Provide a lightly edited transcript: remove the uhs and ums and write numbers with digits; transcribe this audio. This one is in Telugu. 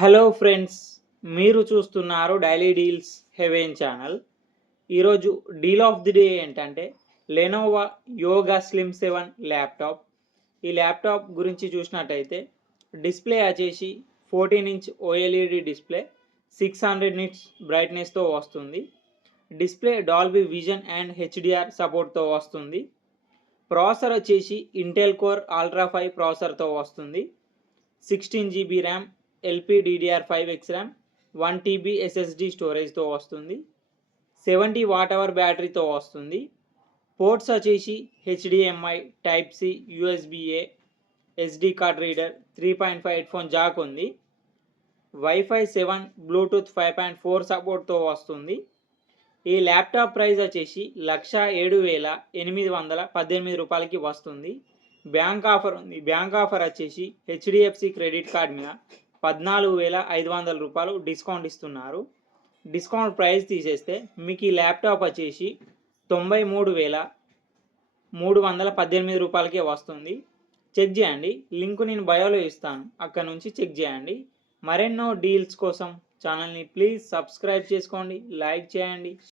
హలో ఫ్రెండ్స్, మీరు చూస్తున్నారు డైలీ డీల్స్ హెవెన్ ఛానల్. ఈరోజు డీల్ ఆఫ్ ది డే ఏంటంటే లెనోవా యోగా స్లిమ్ 7 ల్యాప్టాప్. ఈ ల్యాప్టాప్ గురించి చూసినట్టయితే డిస్ప్లే వచ్చేసి 14 ఇంచ్ ఓఎల్ఈడి డిస్ప్లే 600 నిట్స్ బ్రైట్నెస్తో వస్తుంది. Display Dolby vision and HDR సపోర్ట్తో వస్తుంది. ప్రాసెసర్ వచ్చేసి ఇంటెల్ కోర్ అల్ట్రా 5 ప్రాసెసర్తో వస్తుంది. 16 GB RAM, LPDDR5X RAM, 1 TB SSD స్టోరేజ్తో వస్తుంది. 70 వాట్ అవర్ బ్యాటరీతో వస్తుంది. పోర్ట్స్ వచ్చేసి HDMI, type C, USB-A, SD card reader, 3.5 headphone jack ఉంది. వైఫై 7, బ్లూటూత్ 5.4 సపోర్ట్తో వస్తుంది. ఈ ల్యాప్టాప్ ప్రైస్ వచ్చేసి 1,07,818 రూపాయలకి వస్తుంది. బ్యాంక్ ఆఫర్ ఉంది. బ్యాంక్ ఆఫర్ వచ్చేసి HDFC క్రెడిట్ కార్డ్ మీద 14,500 రూపాయలు డిస్కౌంట్ ఇస్తున్నారు. డిస్కౌంట్ ప్రైస్ తీసేస్తే మీకు ఈ ల్యాప్టాప్ వచ్చేసి 93,318 రూపాయలకే వస్తుంది. చెక్ చేయండి, లింక్ నేను బయోలో ఇస్తాను, అక్కడ నుంచి చెక్ చేయండి. మరెన్నో డీల్స్ కోసం ఛానల్ని ప్లీజ్ సబ్స్క్రైబ్ చేసుకోండి, లైక్ చేయండి.